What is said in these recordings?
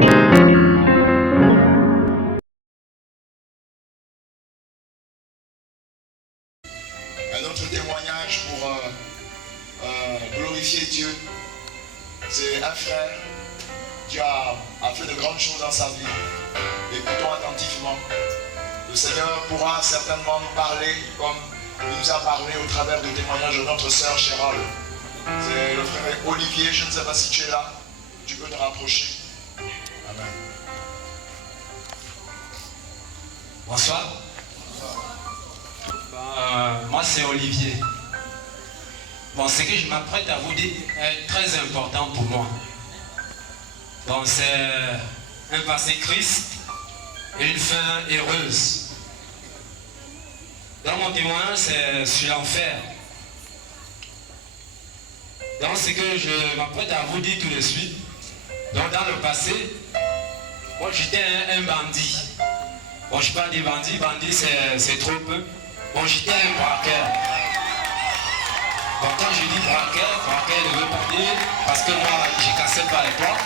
Un autre témoignage pour glorifier Dieu. C'est un frère. Dieu a fait de grandes choses dans sa vie. Écoutons attentivement. Le Seigneur pourra certainement nous parler comme il nous a parlé au travers du témoignage de notre sœur Chérol. C'est le frère Olivier, je ne sais pas si tu es là. Tu peux te rapprocher. Amen. Bonsoir. Moi c'est Olivier. Bon, ce que je m'apprête à vous dire est très important pour moi. Donc c'est un passé Christ et une fin heureuse. Dans mon témoignage, c'est sur l'enfer. Donc ce que je m'apprête à vous dire tout de suite, donc dans le passé, moi j'étais un bandit. Bon, je parle des bandits, bandit c'est trop peu. Bon, j'étais un braqueur. Bon, quand je dis braqueur, braqueur ne veut pas dire, parce que moi je cassais pas les portes,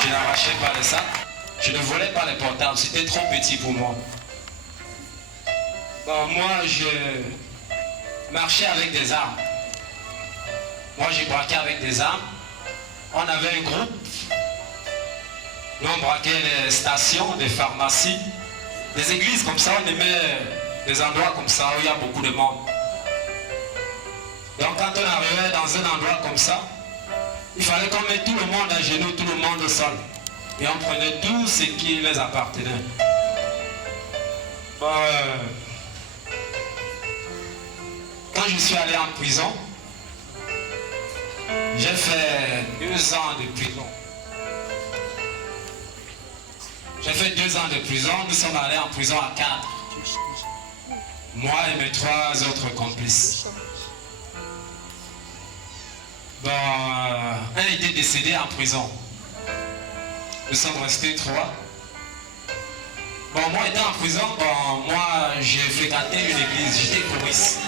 je n'arrachais pas les sacs, je ne volais pas les portables, c'était trop petit pour moi. Bon, moi je marchais avec des armes. Moi j'ai braqué avec des armes. On avait un groupe. Nous on braquait les stations, des pharmacies, des églises comme ça, on aimait des endroits comme ça où il y a beaucoup de monde. Donc quand on arrivait dans un endroit comme ça, il fallait qu'on mette tout le monde à genoux, tout le monde au sol. Et on prenait tout ce qui les appartenait. Bon, quand je suis allé en prison, j'ai fait 2 ans de prison. J'ai fait 2 ans de prison, nous sommes allés en prison à 4. Moi et mes 3 autres complices. Bon, un était décédé en prison. Nous sommes restés 3. Bon, moi étant en prison, bon, moi j'ai fréquenté une église, j'étais choriste.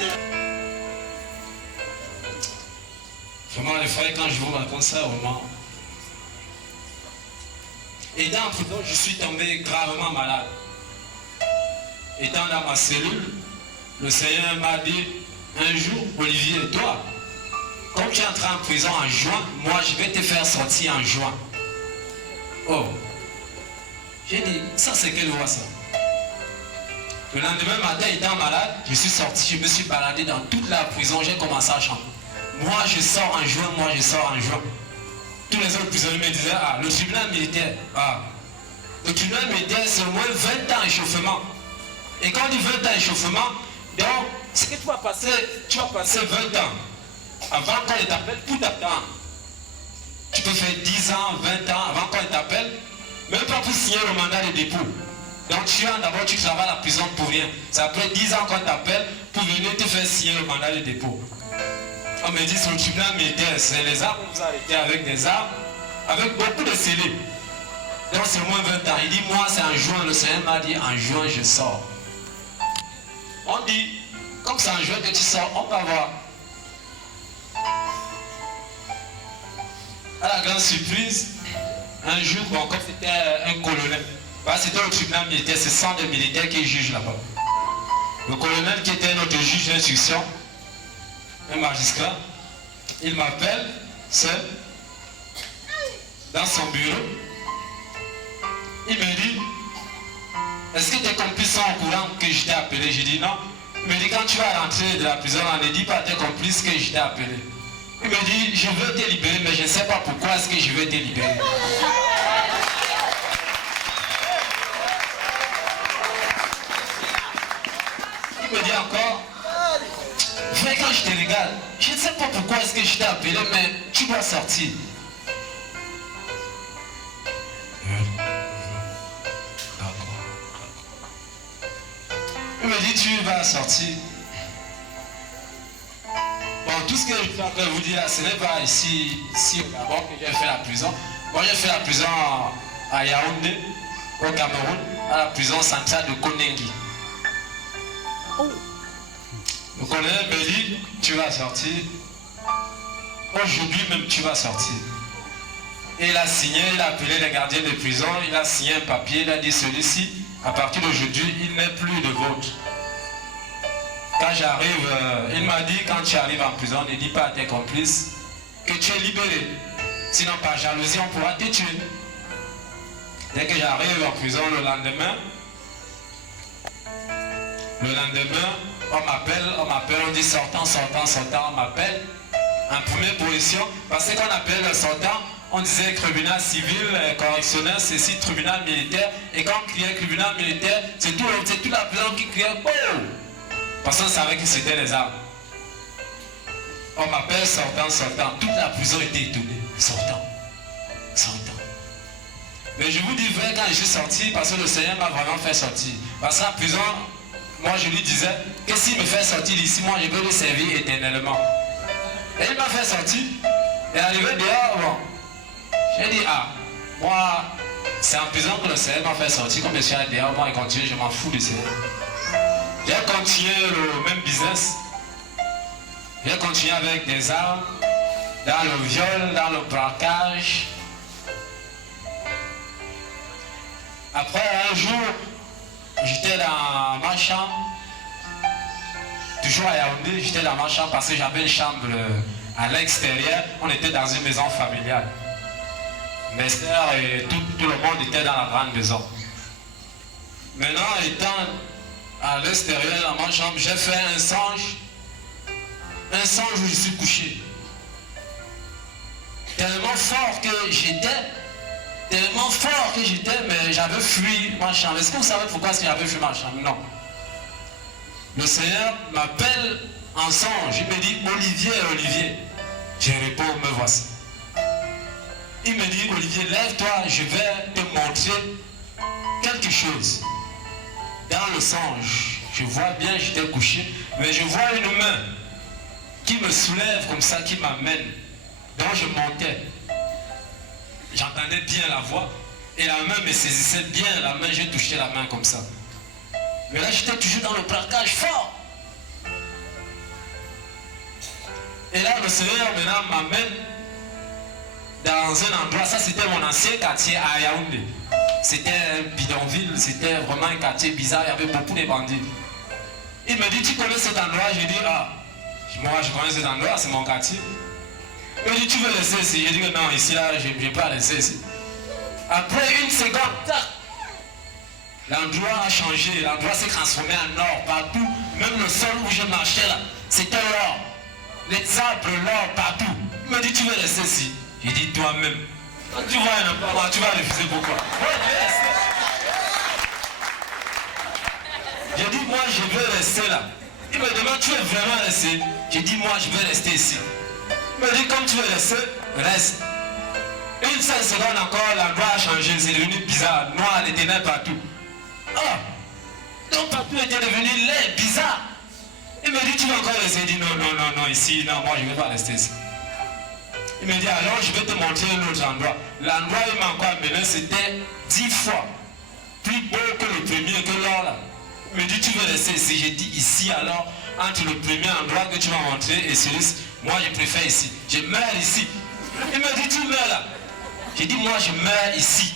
Vraiment les frères, quand je vous raconte ça, vraiment. Étant en prison, je suis tombé gravement malade. Étant dans ma cellule, le Seigneur m'a dit un jour, Olivier, toi, comme tu es entré en prison en juin, moi je vais te faire sortir en juin. Oh, j'ai dit, ça c'est quelle voix ça? Le lendemain matin, étant malade, je suis sorti, je me suis baladé dans toute la prison, j'ai commencé à chanter. Moi je sors en juin, moi je sors en juin. Tous les autres prisonniers me disaient, ah, le tribunal militaire, ah, le tribunal militaire c'est au moins 20 ans échauffement. Et quand on dit 20 ans échauffement, donc, c'est que tu vas passer 20 ans avant qu'on t'appelle pour t'attendre. Tu peux faire 10 ans, 20 ans avant qu'on t'appelle, même pas pour signer le mandat de dépôt. Donc tu as d'abord, tu travailles à la prison pour rien. C'est après 10 ans qu'on t'appelle pour venir te faire signer le mandat de dépôt. On me dit sur le tribunal militaire, c'est les armes, on vous a arrêté avec des armes, avec beaucoup de scellés. Donc c'est au moins 20 ans. Il dit, moi c'est en juin, le Seigneur m'a dit, en juin je sors. On dit, comme c'est en juin que tu sors, on va voir. À la grande surprise, un jour, bon, comme c'était un colonel, bah, c'était le tribunal militaire, c'est 100 de militaires qui jugent là-bas. Le colonel qui était notre juge d'instruction, un magistrat, il m'appelle seul dans son bureau. Il me dit, est-ce que tes complices sont au courant que je t'ai appelé? J'ai dit non. Il me dit, quand tu vas rentrer de la prison, on ne dit pas à tes complices que je t'ai appelé. Il me dit, je veux te libérer, mais je ne sais pas pourquoi est-ce que je veux te libérer. Il me dit encore, frère, quand je te regarde, je ne sais pas pourquoi est-ce que je t'ai appelé, mais tu dois sortir. Il me dit, tu vas sortir. Bon, tout ce que je suis en train de vous dire, ce n'est pas ici au Gabon que j'ai fait la prison. Moi, j'ai fait la prison à Yaoundé, au Cameroun, à la prison centrale de Konengi. Oh. Le colonel me dit, tu vas sortir. Aujourd'hui même, tu vas sortir. Et il a signé, il a appelé les gardiens de prison, il a signé un papier, il a dit celui-ci, à partir d'aujourd'hui, il n'est plus de vôtre. Quand j'arrive, il m'a dit, quand tu arrives en prison, ne dis pas à tes complices que tu es libéré. Sinon, par jalousie, on pourra te tuer. Dès que j'arrive en prison le lendemain, on m'appelle, on dit sortant, on m'appelle. En première position, parce qu'on appelle le sortant, on disait tribunal civil, correctionnel, ceci, tribunal militaire. Et quand on criait tribunal militaire, c'est toute la prison qui criait oh! Parce qu'on savait que c'était les armes. On m'appelle sortant. Toute la prison était étonnée. Sortant. Mais je vous dis vrai, quand je suis sorti, parce que le Seigneur m'a vraiment fait sortir. Parce qu'en prison, moi je lui disais que s'il me fait sortir d'ici, moi je veux le servir éternellement. Et il m'a fait sortir. Et arrivé dehors, bon, j'ai dit, moi, c'est en prison que le Seigneur m'a fait sortir. Comme je suis allé dehors, moi, il continue, je m'en fous du Seigneur. J'ai continué le même business. J'ai continué avec des armes, dans le viol, dans le braquage. Après, un jour, j'étais dans ma chambre. Toujours à Yaoundé, j'étais dans ma chambre parce que j'avais une chambre à l'extérieur. On était dans une maison familiale. Mes soeurs et tout le monde était dans la grande maison. Maintenant, étant à l'extérieur dans ma chambre, j'ai fait un songe. Un songe où je suis couché. Tellement fort que j'étais, mais j'avais fui ma chambre. Est-ce que vous savez pourquoi j'avais fui ma chambre? Non. Le Seigneur m'appelle en songe. Il me dit, Olivier. Je réponds, me voici. Il me dit, Olivier, lève-toi, je vais te montrer quelque chose. Dans le songe, je vois bien, j'étais couché, mais je vois une main qui me soulève comme ça, qui m'amène. Donc je montais. J'entendais bien la voix. Et la main me saisissait bien, la main, j'ai touché la main comme ça. Mais là, j'étais toujours dans le braquage fort. Et là, le Seigneur maintenant m'amène dans un endroit. Ça, c'était mon ancien quartier à Yaoundé. C'était un bidonville, c'était vraiment un quartier bizarre. Il y avait beaucoup de bandits. Il me dit, tu connais cet endroit? J'ai dit, moi, je connais cet endroit, c'est mon quartier. Il me dit, tu veux rester ici? J'ai dit que non, ici, là, je ne vais pas rester ici. Après une seconde, tac, l'endroit a changé, l'endroit s'est transformé en or partout. Même le sol où je marchais là, c'était l'or. Les arbres, l'or partout. Il me dit, tu veux rester ici? J'ai dit, toi-même. Quand tu vois un emploi, tu vas refuser pourquoi? Moi, je vais rester. J'ai dit, moi, je veux rester là. Il me demande, tu veux vraiment rester? J'ai dit, moi, je veux rester ici. Il me dit, comme tu veux rester, reste. Une seule seconde encore, l'endroit a changé, c'est devenu bizarre, noir, les ténèbres partout. Donc partout était devenu laid, bizarre. Il me dit, tu vas encore rester? Il dit, non, ici, non, moi je ne vais pas rester ici. Il me dit, alors je vais te montrer un autre endroit. L'endroit où il m'a encore amené, c'était 10 fois plus beau que le premier, que l'or là. Il me dit, tu veux rester ici? J'ai dit, ici alors, entre le premier endroit que tu m'as montré et celui-ci, moi je préfère ici. Je meurs ici. Il me dit, tu meurs là? J'ai dit, moi je meurs ici.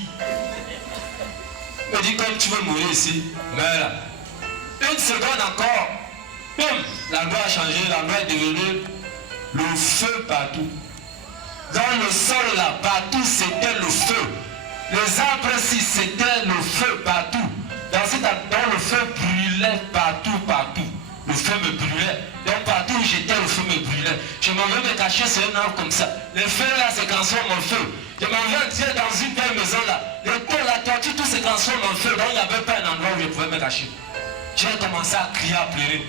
Il me dit, comme tu veux mourir ici, meurs là. Une seconde encore, l'endroit a changé, l'endroit est devenu le feu partout. Dans le sol là, partout c'était le feu. Les arbres ici, c'était le feu partout. Dans le feu brûlait partout. Le feu me brûlait. Donc partout où j'étais, le feu me brûlait. Je m'en vais me cacher sur un arbre comme ça. Le feu là se transforme en feu. Je m'en vais entrer dans une belle maison là. Le toit, la toiture, tout se transforme en feu. Donc il n'y avait pas un endroit où je pouvais me cacher. J'ai commencé à crier, à pleurer.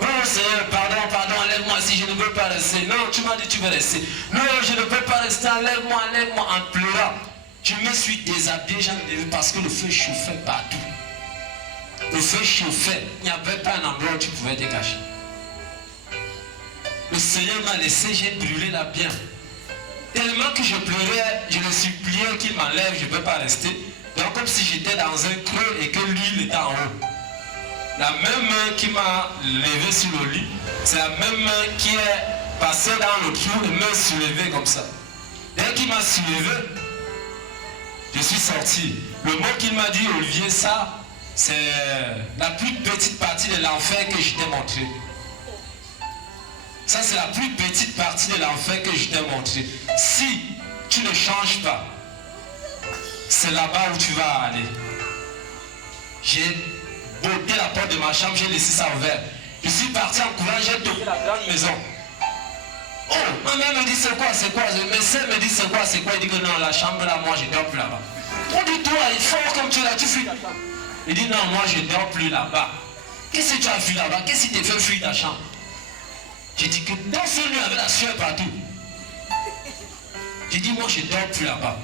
Oh Seigneur, pardon, enlève-moi si je ne veux pas rester. Non, tu m'as dit tu veux rester. Non, je ne peux pas rester, enlève-moi en pleurant. Je me suis déshabillé, j'en ai vu parce que le feu chauffait partout. Le feu chauffait, il n'y avait pas un endroit où tu pouvais te cacher. Le Seigneur m'a laissé, j'ai brûlé la bien. Tellement que je pleurais, je le suppliais qu'il m'enlève, je ne peux pas rester. Donc comme si j'étais dans un creux et que l'huile était en haut. La même main qui m'a levé sur le lit, c'est la même main qui est passée dans le trou et m'a soulevé comme ça. Dès qu'il m'a soulevé, je suis sorti. Le mot qu'il m'a dit, Olivier, ça, c'est la plus petite partie de l'enfer que je t'ai montré. Ça, c'est la plus petite partie de l'enfer que je t'ai montré. Si tu ne changes pas, c'est là-bas où tu vas aller. J'ai botté la porte de ma chambre, j'ai laissé ça ouvert. Je suis parti en courant, j'ai toqué la grande maison. Oh, ma mère me dit c'est quoi? Mes soeurs me disent c'est quoi? Il dit que non, la chambre là, moi je dors plus là-bas. On dit toi, il faut comme tu es là, tu fuis ta chambre. Il dit non, moi je dors plus là-bas. Qu'est-ce que tu as vu là-bas? Qu'est-ce qui te fait fuir ta chambre? J'ai dit que dans ce lieu avec la sueur partout. J'ai dit moi je dors plus là-bas.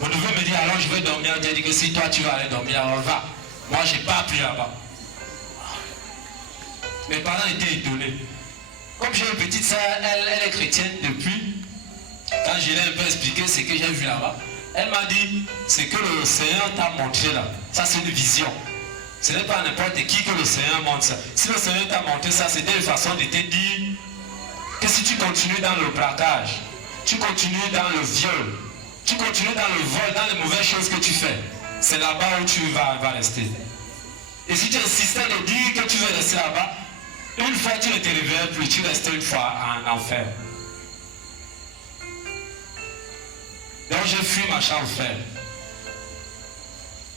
Mon neveu me dit alors je vais dormir. J'ai dit que si toi tu vas aller dormir, alors va. Moi je pars plus là-bas. Mes parents étaient étonnés. Comme j'ai une petite soeur, elle est chrétienne depuis. Quand je l'ai un peu expliqué ce que j'ai vu là-bas, elle m'a dit, c'est que le Seigneur t'a montré là. Ça c'est une vision. Ce n'est pas n'importe qui que le Seigneur montre ça. Si le Seigneur t'a montré ça, c'était une façon de te dire que si tu continues dans le braquage, tu continues dans le viol, tu continues dans le vol, dans les mauvaises choses que tu fais, c'est là-bas où tu vas rester. Et si tu insistais de dire que tu veux rester là-bas, une fois tu ne te réveilles plus, tu restes une fois en enfer. Donc j'ai fui ma chambre ferme.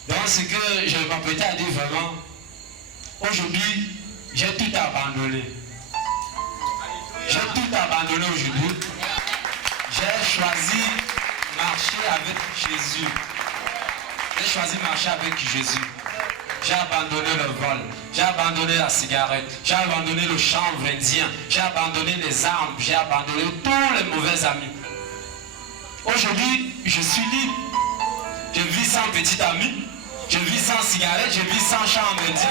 Donc ce que je m'apprêtais à dire vraiment, aujourd'hui, j'ai tout abandonné. J'ai tout abandonné aujourd'hui. J'ai choisi marcher avec Jésus. J'ai choisi marcher avec Jésus. J'ai abandonné le vol, j'ai abandonné la cigarette, j'ai abandonné le chanvre indien, j'ai abandonné les armes, j'ai abandonné tous les mauvais amis. Aujourd'hui, je suis libre. Je vis sans petit ami, je vis sans cigarette, je vis sans chanvre indien.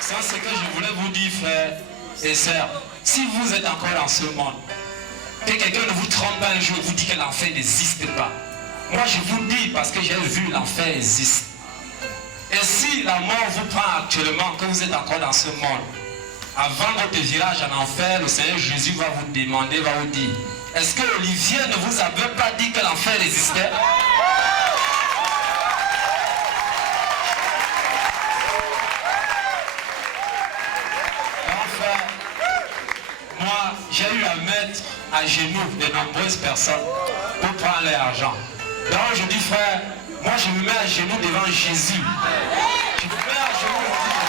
C'est ce que je voulais vous dire, frères et sœurs. Si vous êtes encore dans ce monde, que quelqu'un ne vous trompe pas un jour, vous dit que l'enfer n'existe pas. Moi je vous dis parce que j'ai vu l'enfer existe. Et si la mort vous prend actuellement, que vous êtes encore dans ce monde, avant votre virage en enfer, le Seigneur Jésus va vous demander, va vous dire, est-ce que Olivier ne vous avait pas dit que l'enfer existait? Moi, j'ai eu à mettre à genoux de nombreuses personnes pour prendre leur argent. Donc je dis frère, moi je me mets à genoux devant Jésus. Je me mets à genoux devant Jésus.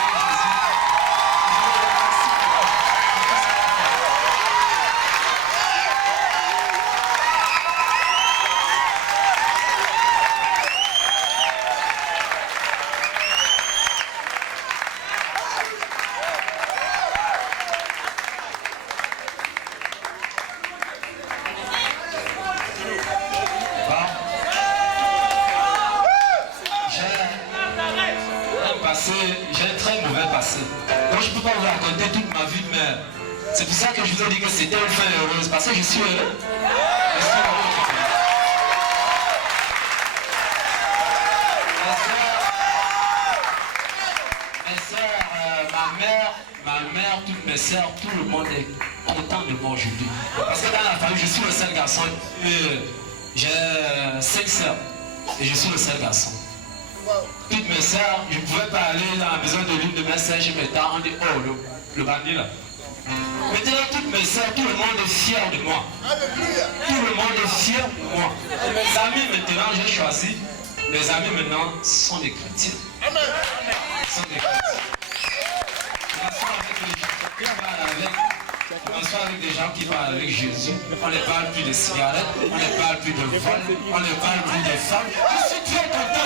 J'ai un très mauvais passé. Donc je ne peux pas vous raconter toute ma vie, mais c'est pour ça que je vous ai dit que c'était une fin heureuse. Parce que je suis heureux. Je suis heureux. Mes soeurs, ma mère, toutes mes soeurs, tout le monde est content de moi aujourd'hui. Parce que dans la famille, je suis le seul garçon. J'ai 5 soeurs. Et je suis le seul garçon. Toutes mes soeurs, je ne pouvais pas aller dans la maison de l'une de mes soeurs, je m'étais, on dit, oh, le bandit là. Maintenant, toutes mes soeurs, tout le monde est fier de moi. Tout le monde est fier de moi. Mes amis, maintenant, j'ai choisi. Mes amis, maintenant, sont des chrétiens. Sont des chrétiens. On soit avec des gens qui parlent avec Jésus. On ne parle plus de cigarettes, on ne parle plus de vol, on ne parle plus de femmes. Je suis très content.